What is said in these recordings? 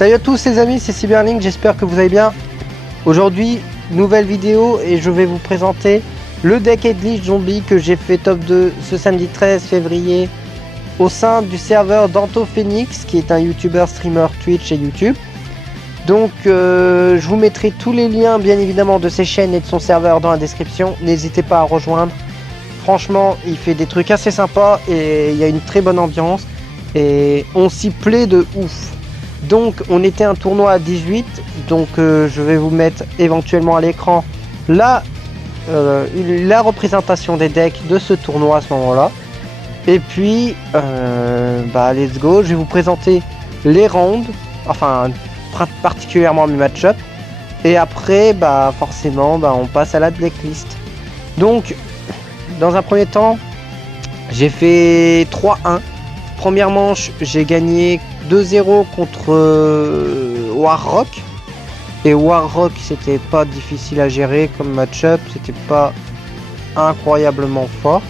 Salut à tous les amis, c'est Cyberlink, j'espère que vous allez bien. Aujourd'hui, nouvelle vidéo et je vais vous présenter le deck Edlich Zombie que j'ai fait top 2 ce samedi 13 février au sein du serveur Danto Phoenix, qui est un youtubeur, streamer Twitch et YouTube. Donc je vous mettrai tous les liens bien évidemment de ses chaînes et de son serveur dans la description. N'hésitez pas à rejoindre. Franchement, il fait des trucs assez sympas et il y a une très bonne ambiance et on s'y plaît de ouf. Donc on était un tournoi à 18, donc je vais vous mettre éventuellement à l'écran la représentation des decks de ce tournoi à ce moment là. Et puis let's go, je vais vous présenter les rounds, enfin particulièrement mes match-up. Et après forcément on passe à la decklist. Donc dans un premier temps j'ai fait 3-1. Première manche, j'ai gagné 2-0 contre Warrock. Et Warrock, c'était pas difficile à gérer comme match-up, c'était pas incroyablement fort.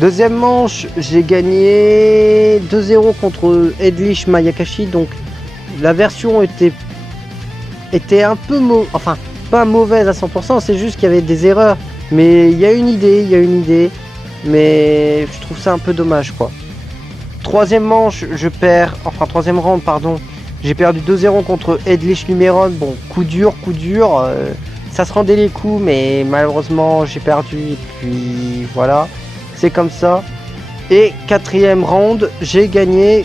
Deuxième manche, j'ai gagné 2-0 contre Edlich Mayakashi. Donc la version était un peu enfin pas mauvaise à 100%, c'est juste qu'il y avait des erreurs. Mais il y a une idée. Mais je trouve ça un peu dommage quoi. Troisième manche, troisième round pardon, j'ai perdu 2-0 contre Edlich Numéron. Bon, coup dur, ça se rendait les coups, mais malheureusement j'ai perdu et puis voilà, c'est comme ça. Et quatrième round, j'ai gagné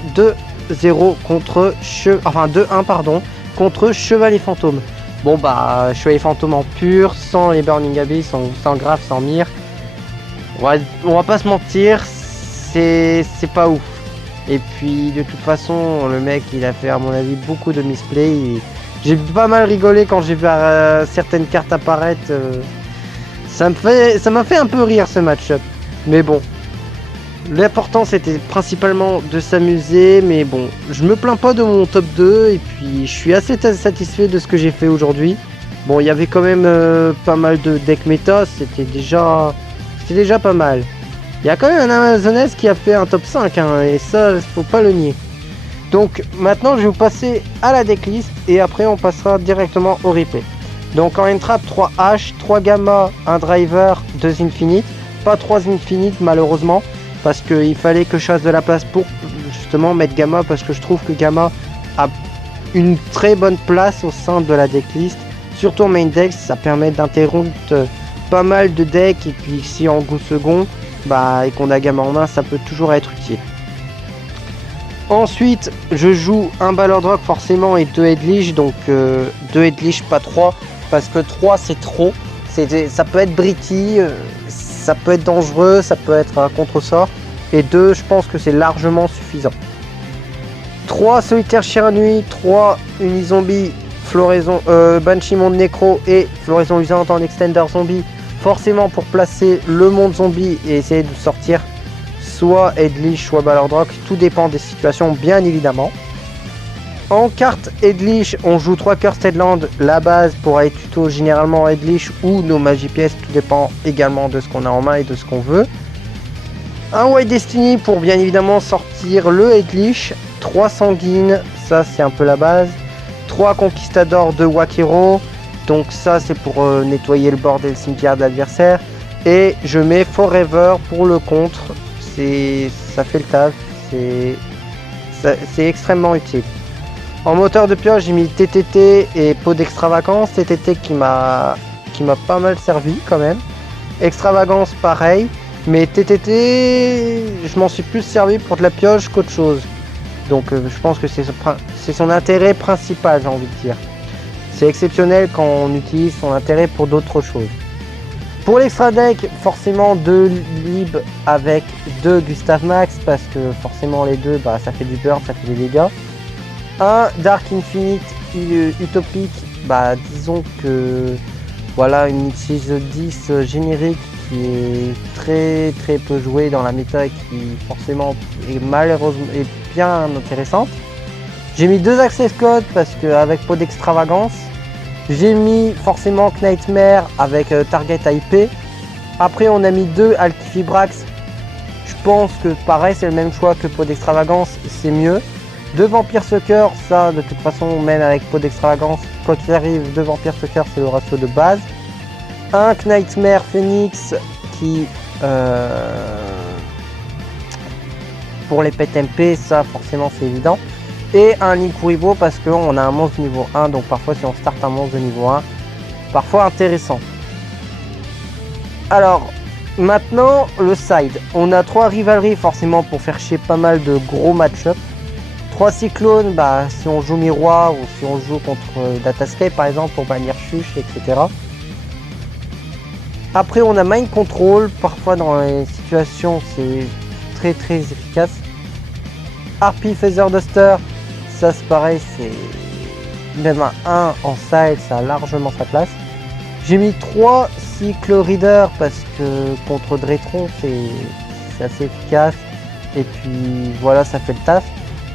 2-0 contre 2-1 pardon, contre Chevalier Fantôme. Bon Chevalier Fantôme en pur, sans les Burning Abyss, sans Grave, sans Mire. On va pas se mentir, c'est pas ouf. Et puis de toute façon, le mec il a fait à mon avis beaucoup de misplay. J'ai pas mal rigolé quand j'ai vu certaines cartes apparaître. Ça m'a fait un peu rire ce match-up. Mais bon, l'important c'était principalement de s'amuser. Mais bon, je me plains pas de mon top 2. Et puis je suis assez satisfait de ce que j'ai fait aujourd'hui. Bon, il y avait quand même pas mal de deck méta, c'était déjà pas mal. Il y a quand même un Amazoness qui a fait un top 5 et ça faut pas le nier. Donc maintenant je vais vous passer à la decklist et après on passera directement au replay. Donc en entrap 3 H, 3 Gamma, 1 Driver, 2 Infinite. Pas 3 Infinite malheureusement parce qu'il fallait que je fasse de la place pour justement mettre Gamma, parce que je trouve que Gamma a une très bonne place au sein de la decklist. Surtout en main deck, ça permet d'interrompre pas mal de decks, et puis si en goût second et qu'on a Gamma en main, ça peut toujours être utile. Ensuite je joue un Ballard Rock forcément et 2 Edlich, donc 2 Edlich pas 3 parce que 3 c'est trop, ça peut être Britty, ça peut être dangereux, ça peut être un contre-sort, et 2 je pense que c'est largement suffisant. 3 Solitaire Chien Nuit, 3 Unizombie, Floraison, Banshee Monde Nécro et Floraison Usante en Extender Zombie, forcément pour placer le monde zombie et essayer de sortir soit Edlich, soit Ballard Rock, tout dépend des situations bien évidemment. En carte Edlich, on joue 3 Cursed Land, la base pour aller tuto généralement Edlich ou nos Magie Pièces, tout dépend également de ce qu'on a en main et de ce qu'on veut. Un White Destiny pour bien évidemment sortir le Edlich, 3 Sanguines, ça c'est un peu la base. 3 Conquistadors de Wakiro, donc ça c'est pour nettoyer le bord et le cimetière de l'adversaire. Et je mets Forever pour le contre, ça fait le taf, c'est extrêmement utile. En moteur de pioche j'ai mis TTT et Pot d'Extravagance, TTT qui m'a pas mal servi quand même. Extravagance pareil, mais TTT je m'en suis plus servi pour de la pioche qu'autre chose. Donc je pense que c'est son intérêt principal, j'ai envie de dire. C'est exceptionnel quand on utilise son intérêt pour d'autres choses. Pour l'extra deck, forcément 2 Lib avec 2 Gustav Max, parce que forcément les deux, ça fait du burn, ça fait des dégâts. Un Dark Infinite Utopique, disons que voilà une X10 générique qui est très peu jouée dans la méta et qui forcément est malheureusement est bien intéressante. J'ai mis 2 Access Codes parce qu'avec Pot d'Extravagance, j'ai mis forcément Knightmare avec Target IP. Après on a mis 2 Alkifibrax. Je pense que pareil, c'est le même choix que Pot d'Extravagance, c'est mieux. 2 Vampire Sucker, ça de toute façon, même avec Pot d'Extravagance, quoi qu'il arrive, 2 Vampire Sucker, c'est le ratio de base. Un Knightmare Phoenix qui, pour les pets MP, ça forcément c'est évident. Et un Linkuriboh parce qu'on a un monstre de niveau 1, donc parfois si on start un monstre de niveau 1, parfois intéressant. Alors, maintenant le side. On a 3 Rivalry forcément pour faire chier pas mal de gros match-up. 3 Cyclones, bah, si on joue Miroir ou si on joue contre Datascape par exemple pour bannir Chuche, etc. Après on a Mind Control, parfois dans les situations c'est très efficace. Harpie Feather Duster, ça c'est pareil, c'est même un 1 en side, ça a largement sa place. J'ai mis 3 Cycle Reader parce que contre Drétron c'est assez efficace et puis voilà, ça fait le taf.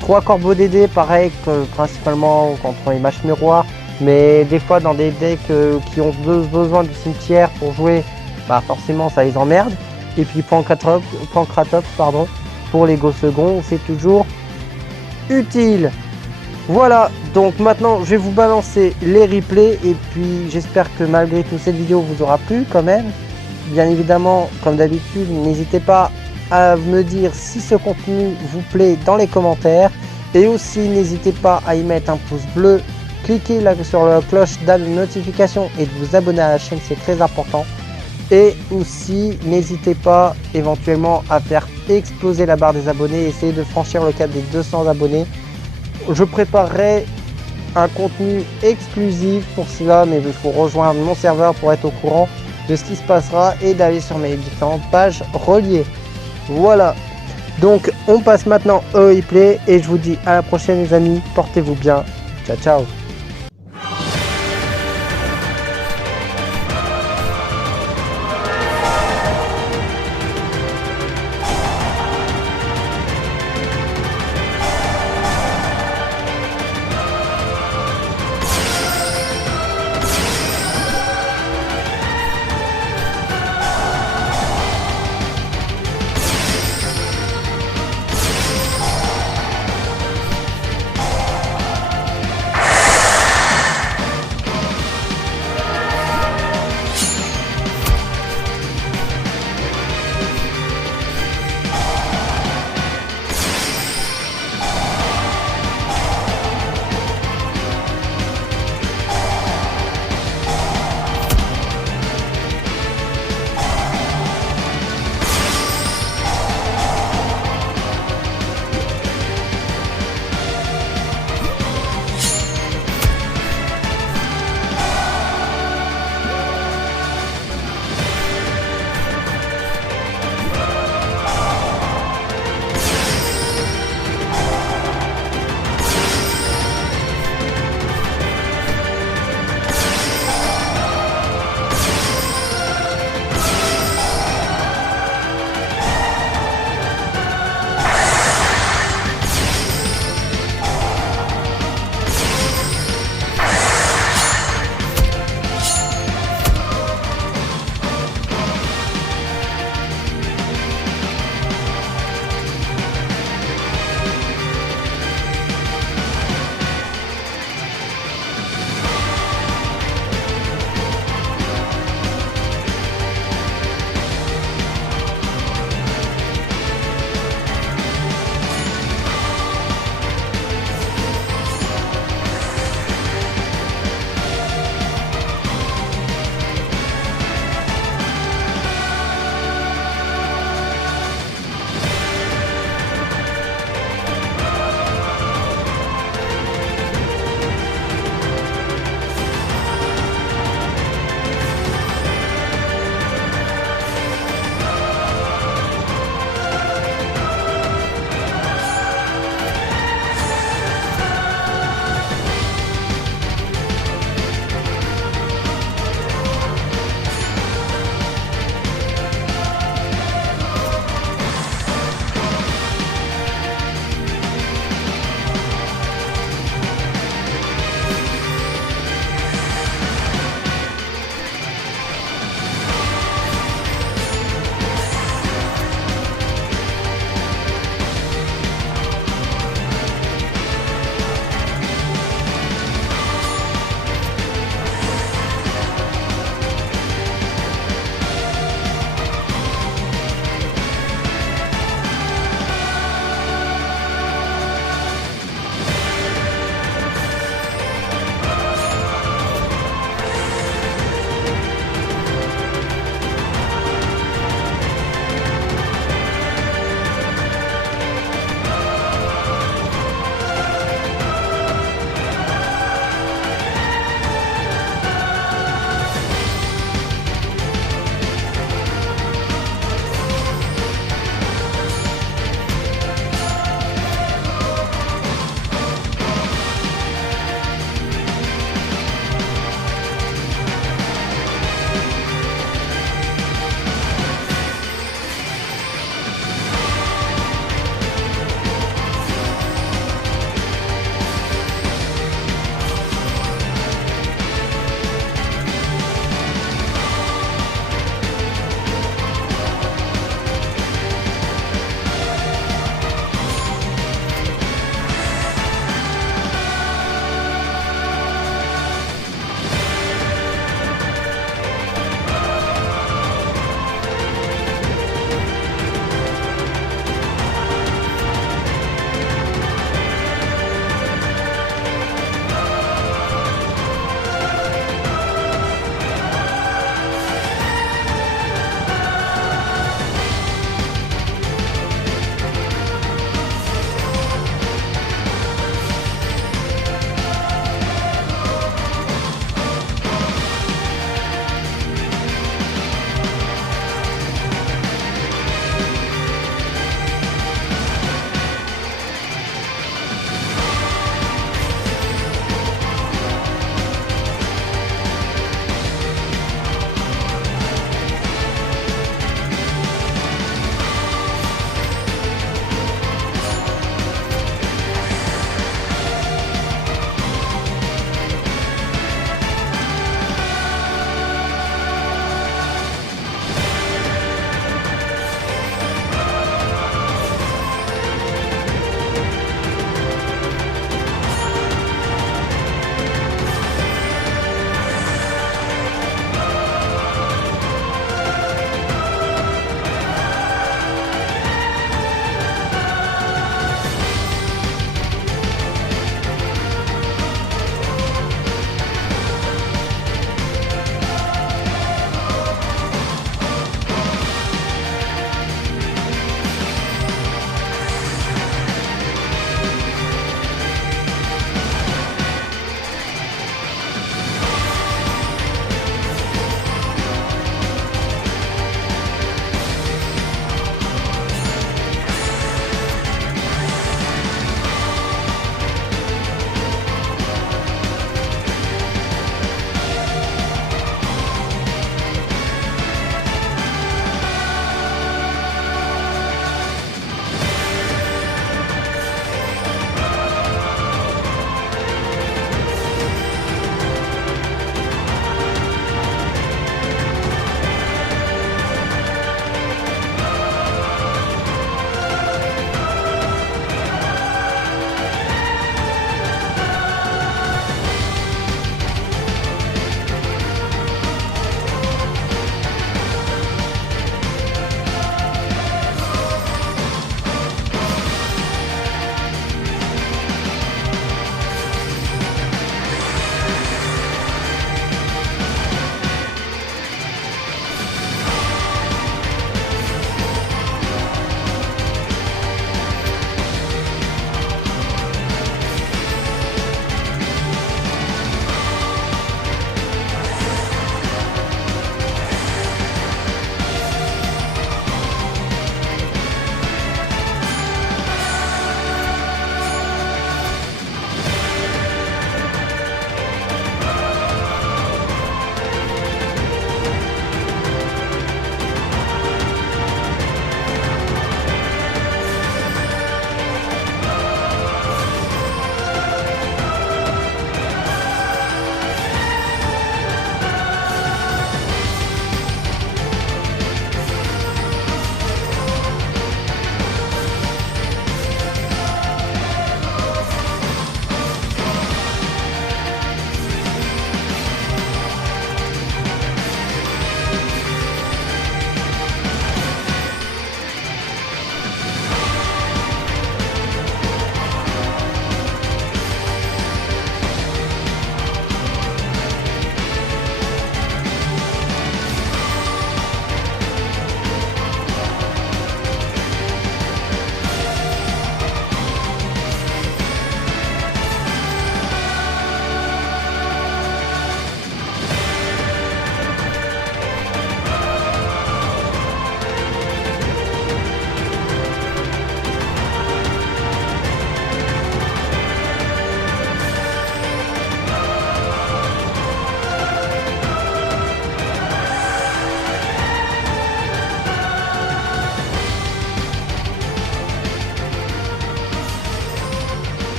3 Corbeaux DD, pareil que principalement contre les matchs miroirs, mais des fois dans des decks qui ont besoin du cimetière pour jouer, bah forcément ça les emmerde. Et puis Pankratops, pardon, pour les go second, c'est toujours utile. Voilà, donc maintenant je vais vous balancer les replays et puis j'espère que malgré tout cette vidéo vous aura plu quand même. Bien évidemment, comme d'habitude, n'hésitez pas à me dire si ce contenu vous plaît dans les commentaires et aussi n'hésitez pas à y mettre un pouce bleu, cliquez là sur la cloche de notification et de vous abonner à la chaîne, c'est très important. Et aussi n'hésitez pas éventuellement à faire exploser la barre des abonnés, essayez de franchir le cap des 200 abonnés. Je préparerai un contenu exclusif pour cela, mais il faut rejoindre mon serveur pour être au courant de ce qui se passera et d'aller sur mes différentes pages reliées. Voilà, donc on passe maintenant au replay et je vous dis à la prochaine les amis, portez-vous bien, ciao ciao.